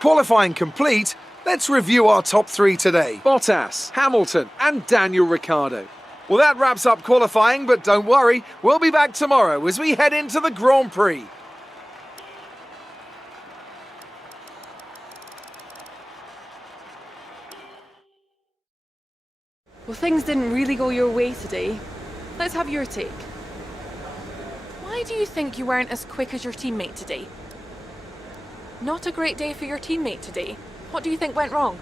Qualifying complete, let's review our top three today. Bottas, Hamilton and Daniel Ricciardo. Well, that wraps up qualifying, but don't worry, we'll be back tomorrow as we head into the Grand Prix. Well, things didn't really go your way today. Let's have your take. Why do you think you weren't as quick as your teammate today? Not a great day for your teammate today. What do you think went wrong?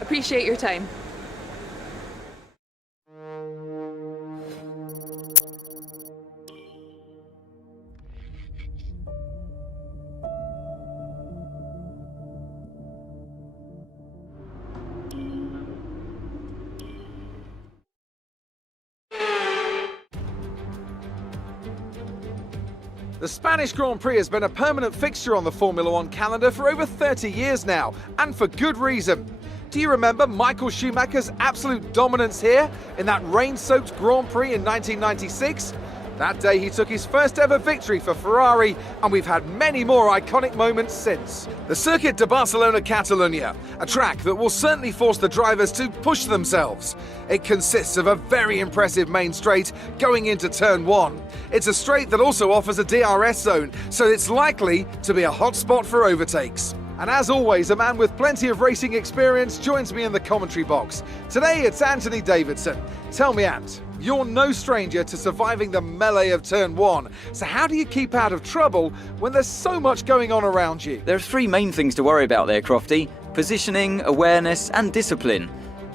Appreciate your time. The Spanish Grand Prix has been a permanent fixture on the Formula One calendar for over 30 years now, and for good reason. Do you remember Michael Schumacher's absolute dominance here in that rain-soaked Grand Prix in 1996? That day he took his first ever victory for Ferrari, and we've had many more iconic moments since. The Circuit de Barcelona Catalunya, a track that will certainly force the drivers to push themselves. It consists of a very impressive main straight going into turn 1. It's a straight that also offers a DRS zone, so it's likely to be a hot spot for overtakes. And as always, a man with plenty of racing experience joins me in the commentary box. Today it's Anthony Davidson. Tell me, Ant, you're no stranger to surviving the melee of turn 1, so how do you keep out of trouble when there's so much going on around you? There are three main things to worry about there, Crofty: positioning, awareness and discipline.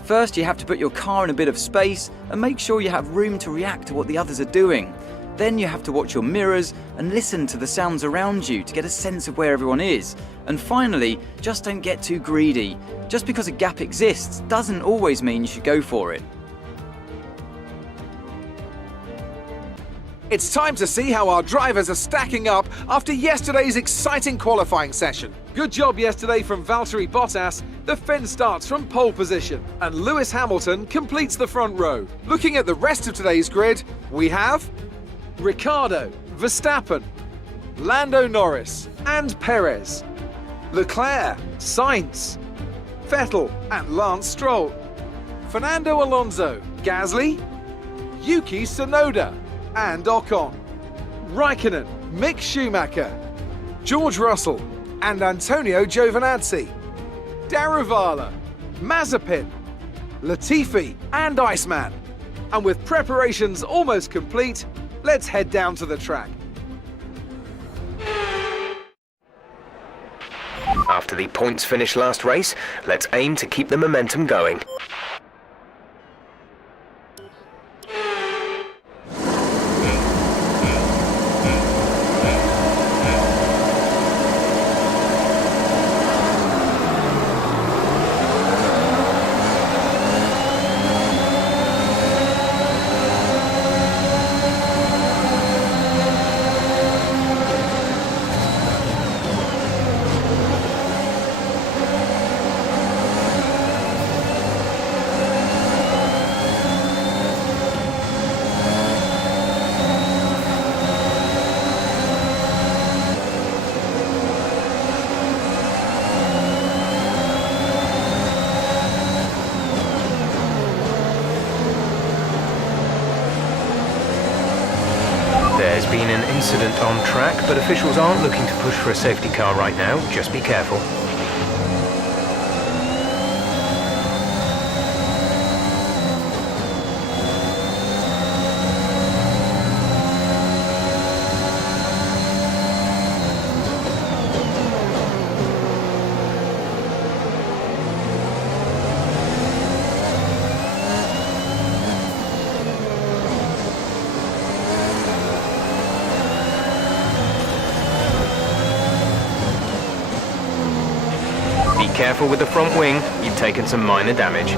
First, you have to put your car in a bit of space and make sure you have room to react to what the others are doing. Then you have to watch your mirrors and listen to the sounds around you to get a sense of where everyone is. And finally, just don't get too greedy. Just because a gap exists doesn't always mean you should go for it. It's time to see how our drivers are stacking up after yesterday's exciting qualifying session. Good job yesterday from Valtteri Bottas. The Finn starts from pole position, and Lewis Hamilton completes the front row. Looking at the rest of today's grid, we have Ricciardo, Verstappen, Lando Norris and Perez, Leclerc, Sainz, Vettel and Lance Stroll, Fernando Alonso, Gasly, Yuki Tsunoda and Ocon, Raikkonen, Mick Schumacher, George Russell and Antonio Giovinazzi, Daruvala, Mazepin, Latifi and Iceman. And with preparations almost complete, let's head down to the track. After the points finish last race, let's aim to keep the momentum going. There's been an incident on track, but officials aren't looking to push for a safety car right now. Just be careful. Be careful with the front wing, you've taken some minor damage.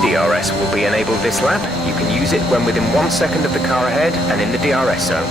DRS will be enabled this lap. You can use it when within 1 second of the car ahead and in the DRS zone.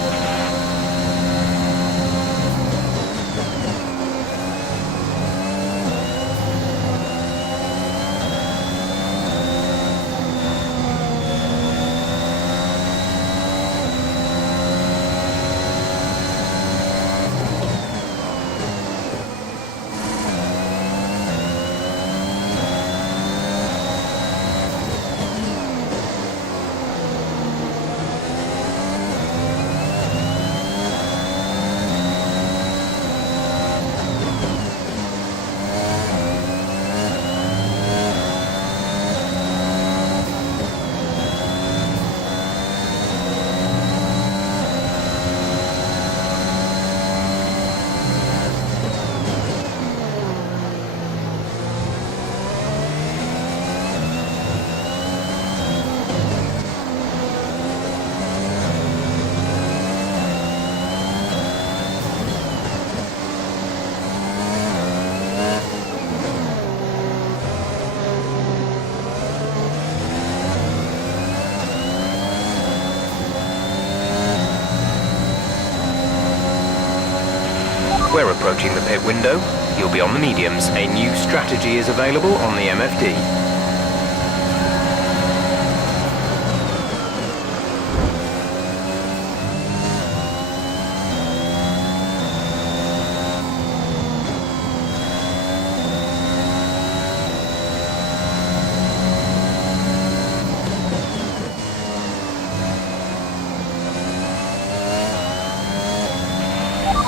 We're approaching the pit window. You'll be on the mediums. A new strategy is available on the MFD.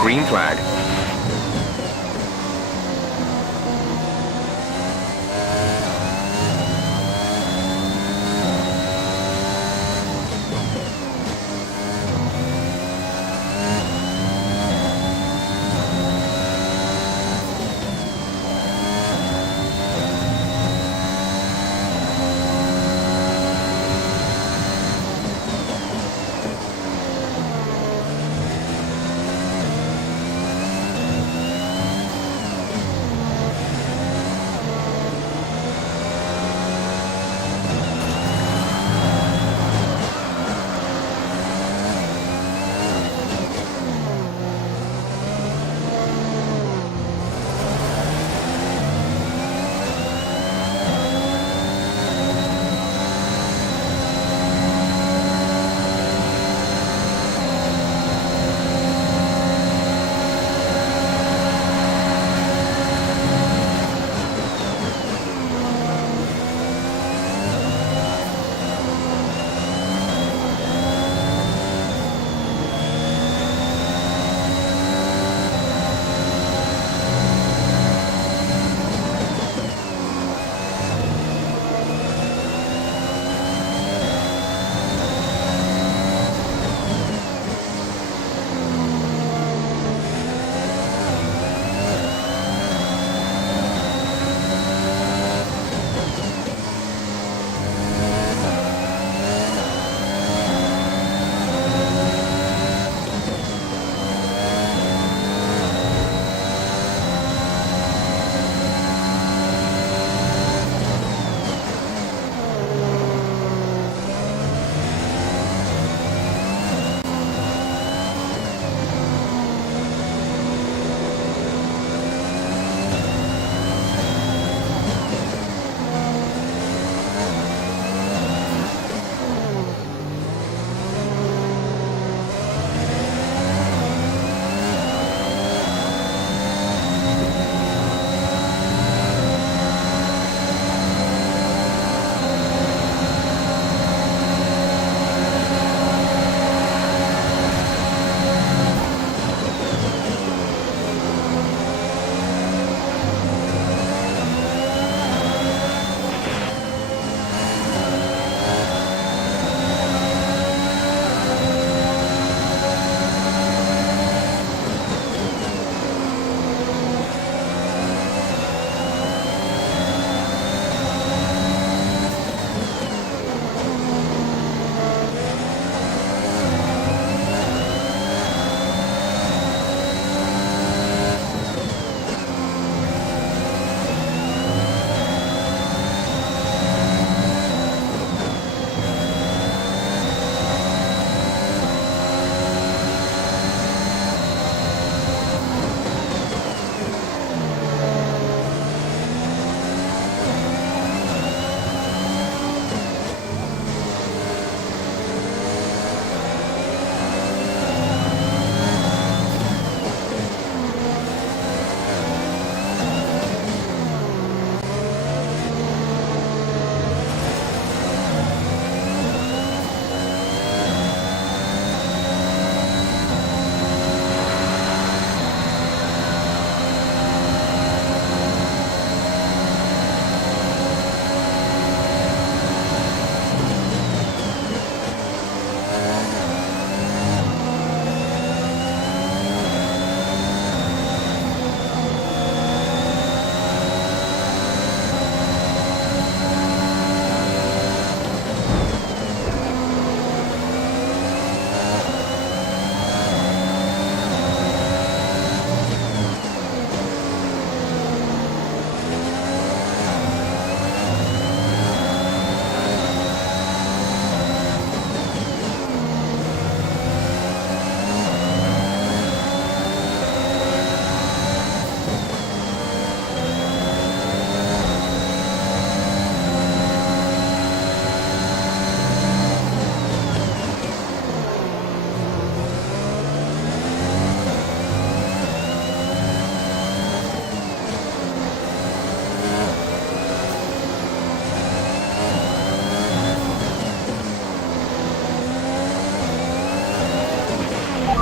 Green flag.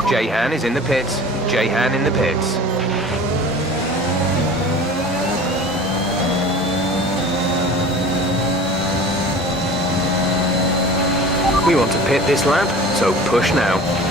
Jehan is in the pits. Jehan in the pits. We want to pit this lap, so push now.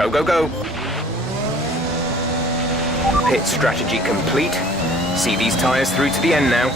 Go, go, go. Pit strategy complete. See these tyres through to the end now.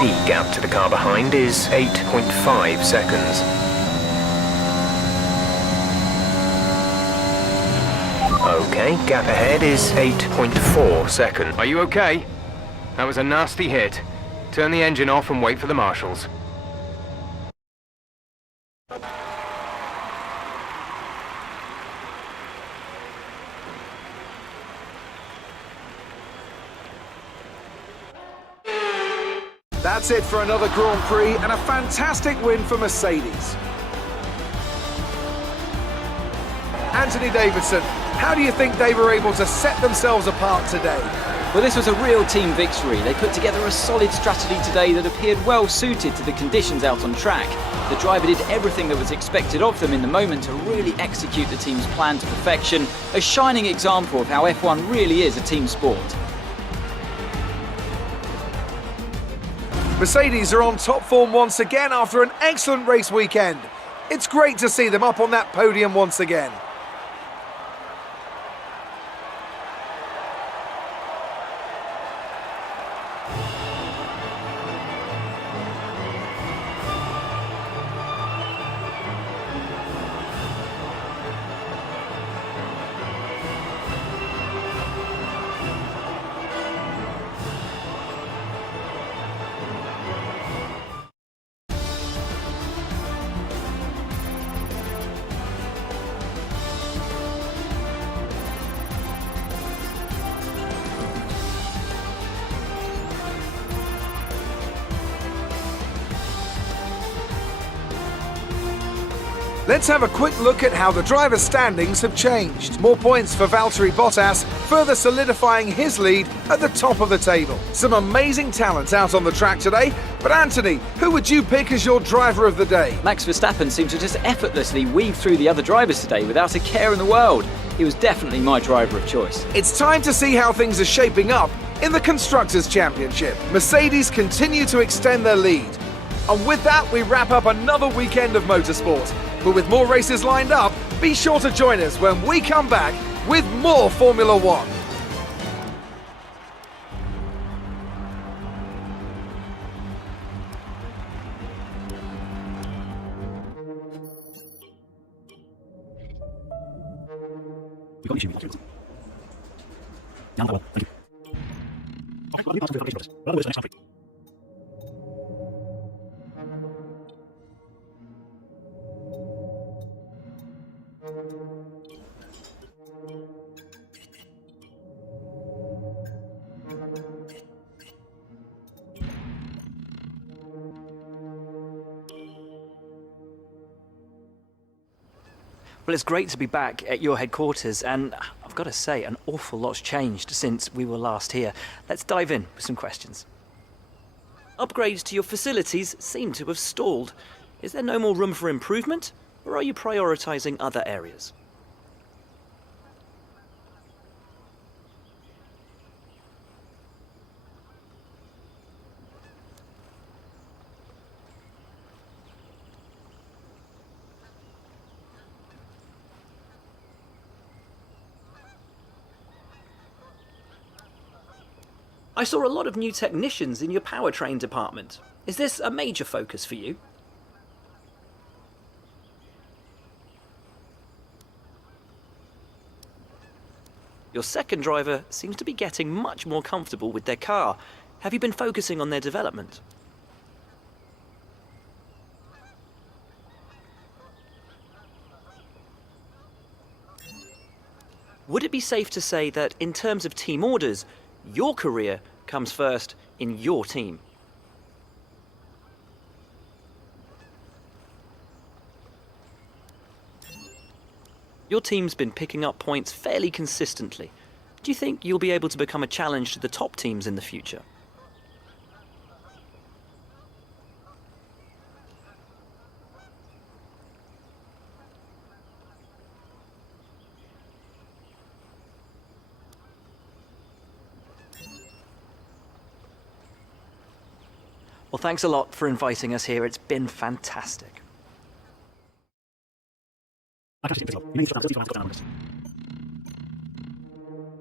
The gap to the car behind is 8.5 seconds. Okay, gap ahead is 8.4 seconds. Are you okay? That was a nasty hit. Turn the engine off and wait for the marshals. That's it for another Grand Prix and a fantastic win for Mercedes. Anthony Davidson, how do you think they were able to set themselves apart today? Well, this was a real team victory. They put together a solid strategy today that appeared well suited to the conditions out on track. The driver did everything that was expected of them in the moment to really execute the team's plan to perfection, a shining example of how F1 really is a team sport. Mercedes are on top form once again after an excellent race weekend. It's great to see them up on that podium once again. Let's have a quick look at how the driver's standings have changed. More points for Valtteri Bottas, further solidifying his lead at the top of the table. Some amazing talent out on the track today, but Anthony, who would you pick as your driver of the day? Max Verstappen seemed to just effortlessly weave through the other drivers today without a care in the world. He was definitely my driver of choice. It's time to see how things are shaping up in the Constructors' Championship. Mercedes continue to extend their lead. And with that, we wrap up another weekend of motorsport. But with more races lined up, be sure to join us when we come back with more Formula One. We've got an issue. Down the well, thank you. Okay, well, I'll leave that to the next time. Well, it's great to be back at your headquarters, and I've got to say, an awful lot's changed since we were last here. Let's dive in with some questions. Upgrades to your facilities seem to have stalled. Is there no more room for improvement, or are you prioritising other areas? I saw a lot of new technicians in your powertrain department. Is this a major focus for you? Your second driver seems to be getting much more comfortable with their car. Have you been focusing on their development? Would it be safe to say that in terms of team orders, your career comes first in your team? Your team's been picking up points fairly consistently. Do you think you'll be able to become a challenge to the top teams in the future? Well, thanks a lot for inviting us here. It's been fantastic. I can't see it. You may need to put down on this.